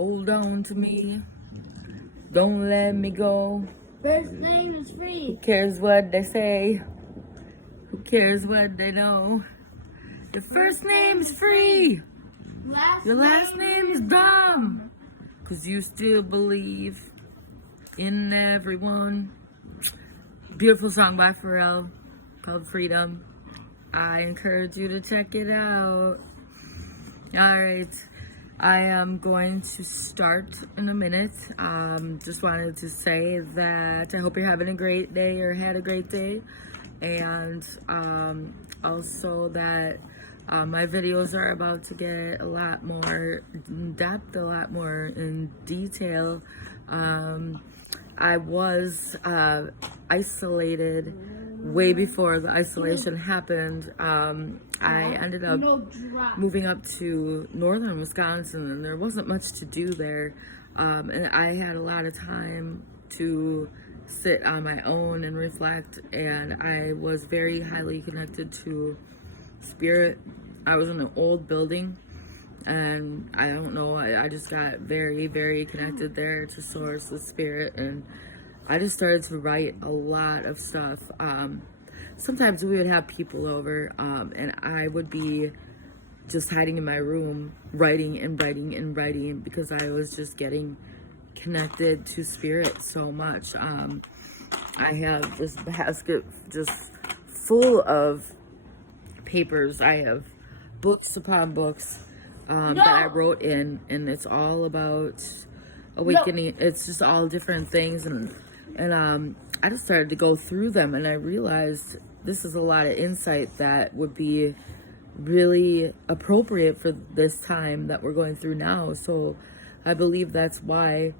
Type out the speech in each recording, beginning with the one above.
Hold on to me. Don't let me go. First name is Who free. cares what they say? Who cares what they know? Your first name is free. Your last name is dumb. 'Cause you still believe in everyone. Beautiful song by Pharrell called Freedom. I encourage you to check it out. Alright, I am going to start in a minute. Just wanted to say that I hope you're having a great day or had a great day. And also that my videos are about to get a lot more in depth, a lot more in detail. I was isolated way before the isolation happened. I ended up moving up to northern Wisconsin, and there wasn't much to do there. And I had a lot of time to sit on my own and reflect, and I was very highly connected to spirit. I was in an old building, and I don't know, I just got very, very connected there to source, the spirit, and I just started to write a lot of stuff. Sometimes we would have people over, and I would be just hiding in my room, writing and writing and writing, because I was just getting connected to spirit so much. I have this basket just full of papers. I have books upon books that I wrote in, and it's all about awakening. It's just all different things, and I just started to go through them, and I realized this is a lot of insight that would be really appropriate for this time that we're going through now. So I believe that's why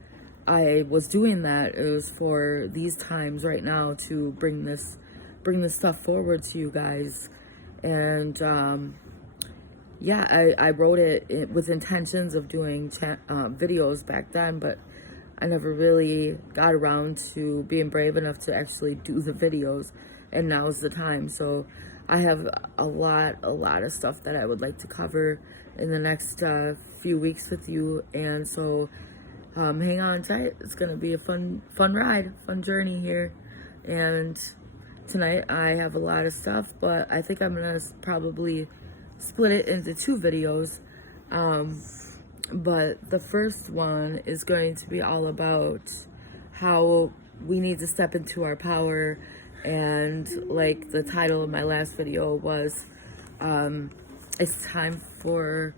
I was doing that. It was for these times right now to bring this stuff forward to you guys. And yeah, I wrote it with intentions of doing videos back then, but I never really got around to being brave enough to actually do the videos, and now's the time. So I have a lot of stuff that I would like to cover in the next few weeks with you, and so hang on tight. It's gonna be a fun ride, fun journey here. And tonight I have a lot of stuff, but I think I'm gonna probably split it into 2 videos. But the first one is going to be all about how we need to step into our power. And like the title of my last video was, it's time for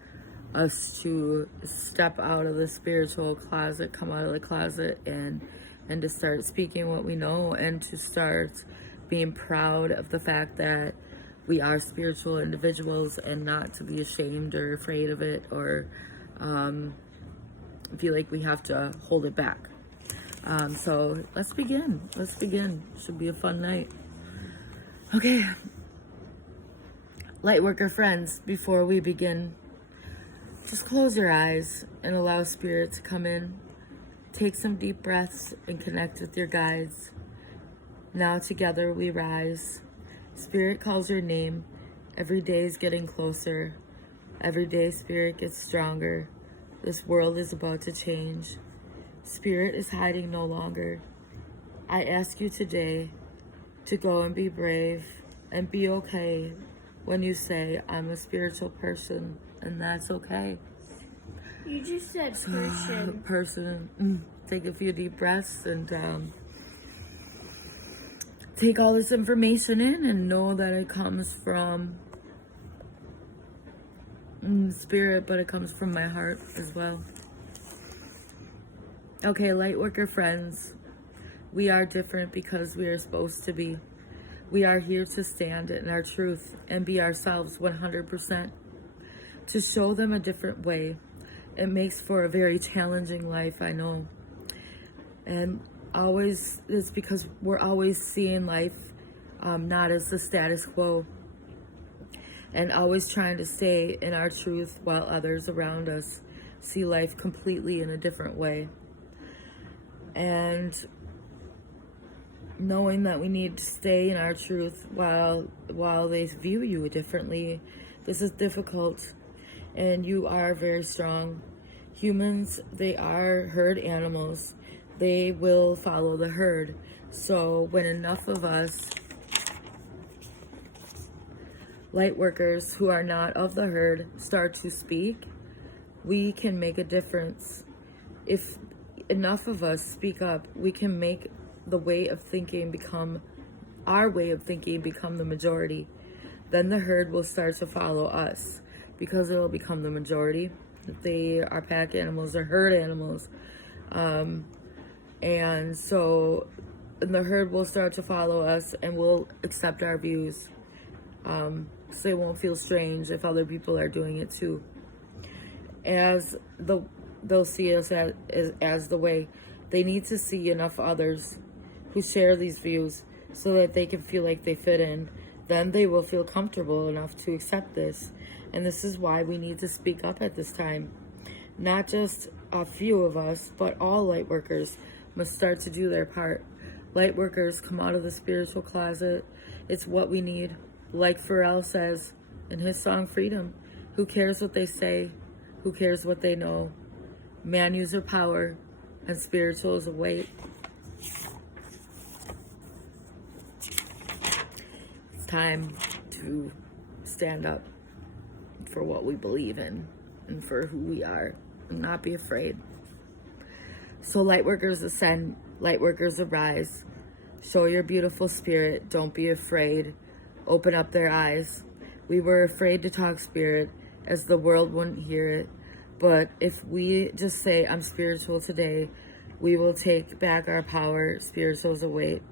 us to step out of the spiritual closet, come out of the closet, and to start speaking what we know, and to start being proud of the fact that we are spiritual individuals, and not to be ashamed or afraid of it, or feel like we have to hold it back. So let's begin. Should be a fun night. Okay, Lightworker friends, before we begin, just close your eyes and allow spirit to come in. Take some deep breaths and connect with your guides. Now together we rise. Spirit calls your name. Every day is getting closer. Every day spirit gets stronger. This world is about to change. Spirit is hiding no longer. I ask you today to go and be brave and be okay when you say, I'm a spiritual person, and that's okay. You just said person. Person. Take a few deep breaths and take all this information in, and know that it comes from spirit, but it comes from my heart as well. Okay, Lightworker friends, we are different because we are supposed to be. We are here to stand in our truth and be ourselves 100%. To show them a different way. It makes for a very challenging life, I know. And always, it's because we're always seeing life not as the status quo. And always trying to stay in our truth while others around us see life completely in a different way. And knowing that we need to stay in our truth while they view you differently, this is difficult. And you are very strong. Humans, they are herd animals. They will follow the herd. So when enough of us light workers who are not of the herd start to speak, we can make a difference. If enough of us speak up, we can make the way of thinking become, our way of thinking become the majority. Then the herd will start to follow us because it'll become the majority. If they are pack animals or herd animals. And so the herd will start to follow us and will accept our views. So they won't feel strange if other people are doing it too. They'll see us as the way. They need to see enough others who share these views so that they can feel like they fit in. Then they will feel comfortable enough to accept this. And this is why we need to speak up at this time. Not just a few of us, but all light workers must start to do their part. Light workers come out of the spiritual closet. It's what we need. Like Pharrell says in his song Freedom, who cares what they say? Who cares what they know? Man user power and spiritual is a weight. It's time to stand up for what we believe in and for who we are and not be afraid. So light workers ascend, light workers arise. Show your beautiful spirit. Don't be afraid. Open up their eyes. We were afraid to talk spirit as the world wouldn't hear it. But if we just say, I'm spiritual today, we will take back our power. Spirituals await.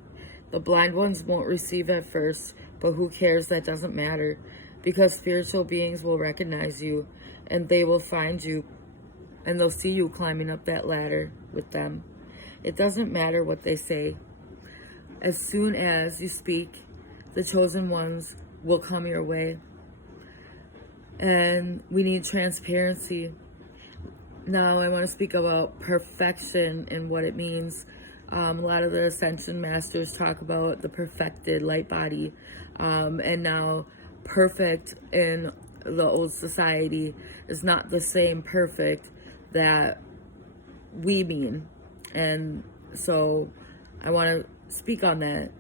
The blind ones won't receive at first, but who cares? That doesn't matter. Because spiritual beings will recognize you and they will find you and they'll see you climbing up that ladder with them. It doesn't matter what they say. As soon as you speak, the chosen ones will come your way. And we need transparency. Now I want to speak about perfection and what it means. A lot of the Ascension Masters talk about the perfected light body. And now perfect in the old society is not the same perfect that we mean. And so I want to speak on that.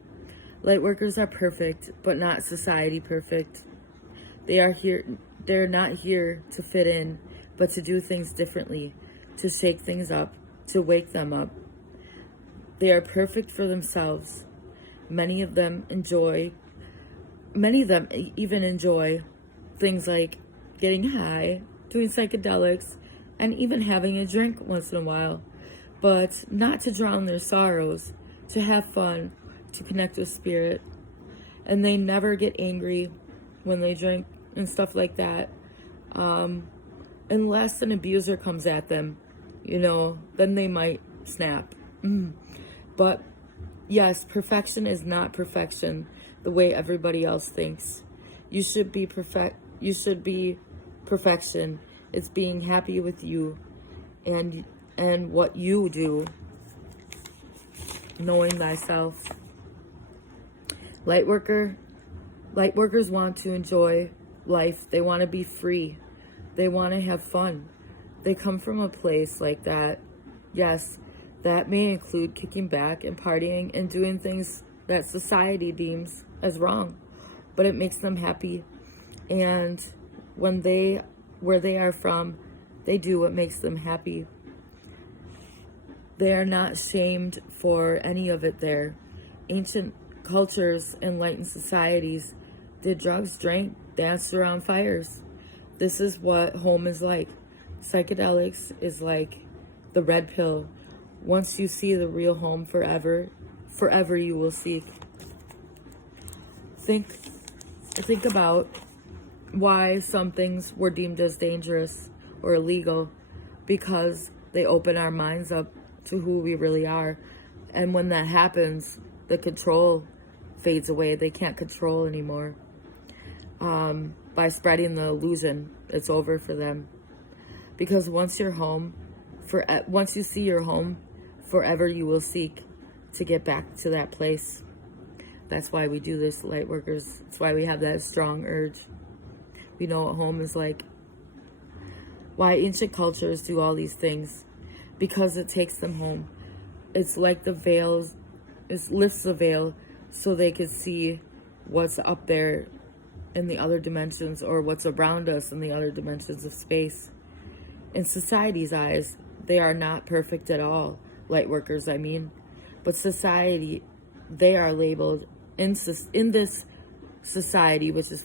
Light workers are perfect, but not society perfect. They're not here to fit in, but to do things differently, to shake things up, to wake them up. They are perfect for themselves. Many of them even enjoy things like getting high, doing psychedelics, and even having a drink once in a while. But not to drown their sorrows, to have fun, to connect with spirit. And they never get angry when they drink and stuff like that. Unless an abuser comes at them, then they might snap. But yes, perfection is not perfection the way everybody else thinks. You should be perfection. It's being happy with you and what you do, knowing thyself. Lightworkers want to enjoy life. They want to be free. They want to have fun. They come from a place like that. Yes, that may include kicking back and partying and doing things that society deems as wrong, but it makes them happy. And where they are from, they do what makes them happy. They are not shamed for any of it there. Ancient cultures, enlightened societies did drugs, drank, danced around fires. This is what home is like. Psychedelics is like the red pill. Once you see the real home forever you will seek. Think about why some things were deemed as dangerous or illegal, because they open our minds up to who we really are. And when that happens, the control fades away. They can't control anymore. By spreading the illusion, it's over for them. Because once you see your home, forever you will seek to get back to that place. That's why we do this, light workers. That's why we have that strong urge. We know what home is like. Why ancient cultures do all these things? Because it takes them home. It's like the veil, it lifts the veil so they could see what's up there in the other dimensions, or what's around us in the other dimensions of space. In society's eyes, they are not perfect at all, light workers, I mean. But society, they are labeled, in this society, which is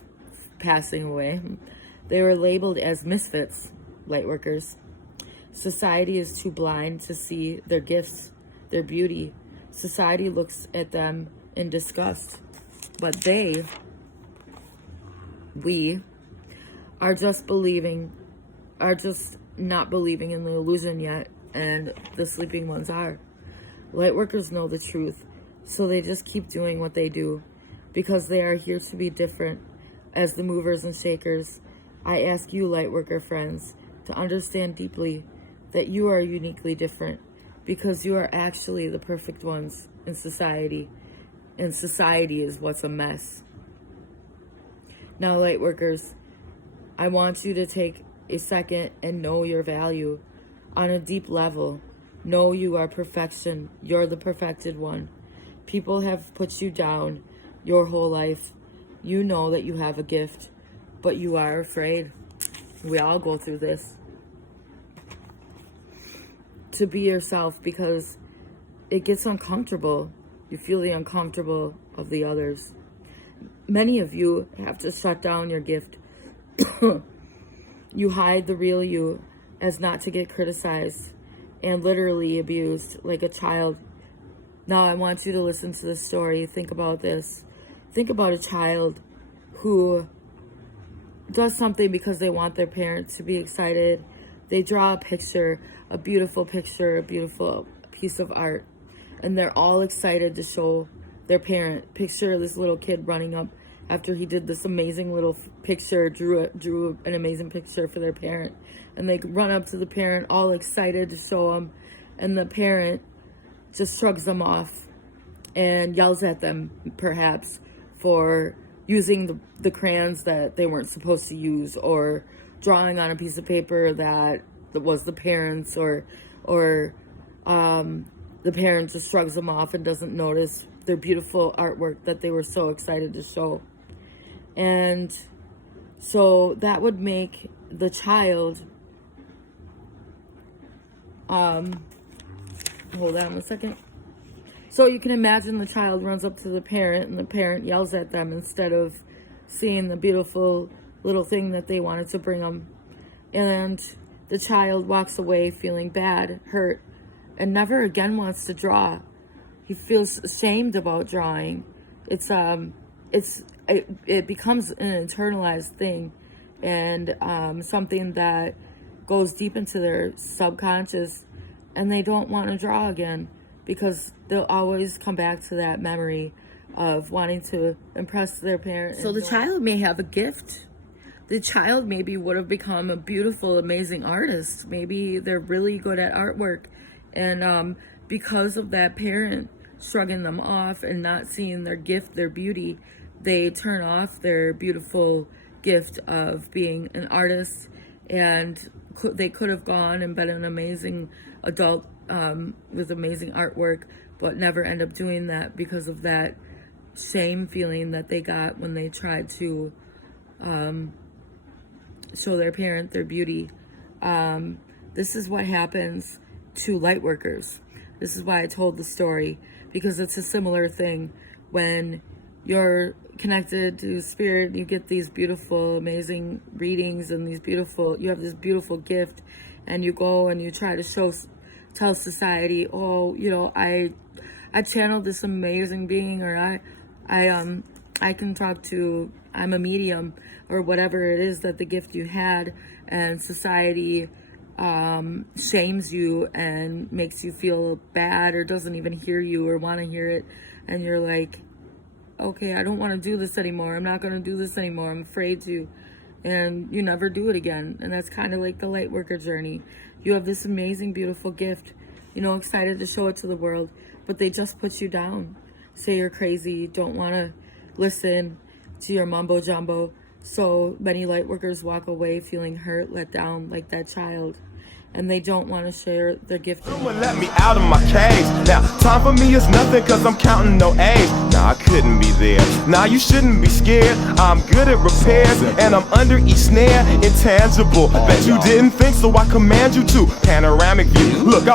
passing away, they were labeled as misfits, light workers. Society is too blind to see their gifts, their beauty. Society looks at them in disgust. But we are just not believing in the illusion yet, and the sleeping ones are. Lightworkers know the truth, so they just keep doing what they do, because they are here to be different. As the movers and shakers, I ask you, Lightworker friends, to understand deeply that you are uniquely different, because you are actually the perfect ones in society, and society is what's a mess. Now, Lightworkers, I want you to take a second and know your value on a deep level. Know you are perfection. You're the perfected one. People have put you down your whole life. You know that you have a gift, but you are afraid. We all go through this. To be yourself, because it gets uncomfortable. You feel the uncomfortable of the others. Many of you have to shut down your gift. You hide the real you as not to get criticized and literally abused like a child. Now I want you to listen to this story. Think about this. Think about a child who does something because they want their parents to be excited. They draw a picture, a beautiful piece of art, and they're all excited to show their parent. Picture this little kid running up after he did this amazing little picture, drew an amazing picture for their parent, and they run up to the parent all excited to show them, and the parent just shrugs them off and yells at them, perhaps, for using the crayons that they weren't supposed to use, or drawing on a piece of paper that was the parents, or the parent just shrugs them off and doesn't notice their beautiful artwork that they were so excited to show. And so that would make the child, hold on a second. So you can imagine the child runs up to the parent, and the parent yells at them instead of seeing the beautiful little thing that they wanted to bring them. And the child walks away feeling bad, hurt, and never again wants to draw. He feels ashamed about drawing. It becomes an internalized thing, and something that goes deep into their subconscious, and they don't want to draw again, because they'll always come back to that memory of wanting to impress their parents. So the child may have a gift. The child maybe would have become a beautiful, amazing artist. Maybe they're really good at artwork, and because of that parent shrugging them off and not seeing their gift, their beauty, they turn off their beautiful gift of being an artist, and they could have gone and been an amazing adult with amazing artwork, but never end up doing that because of that shame feeling that they got when they tried to show their parent their beauty. This is what happens to light workers. This is why I told the story, because it's a similar thing. When you're connected to spirit, you get these beautiful, amazing readings, and you have this beautiful gift, and you go and you try to tell society, oh, I channeled this amazing being, or I can talk to, I'm a medium, or whatever it is that the gift you had, and society shames you and makes you feel bad, or doesn't even hear you or want to hear it, and you're like, okay, I don't want to do this anymore. I'm not going to do this anymore. I'm afraid to. And you never do it again. And that's kind of like the light worker journey. You have this amazing, beautiful gift, excited to show it to the world, but they just put you down. Say you're crazy, don't want to listen to your mumbo jumbo, So many light workers walk away feeling hurt, let down like that child, and they don't want to share their gift. Someone let me out of my cage. Now, time for me is nothing cause I'm counting no A's. Nah, I couldn't be there. Nah, you shouldn't be scared. I'm good at repairs and I'm under each snare. Intangible. Bet you didn't think, so I command you to. Panoramic view. Look, I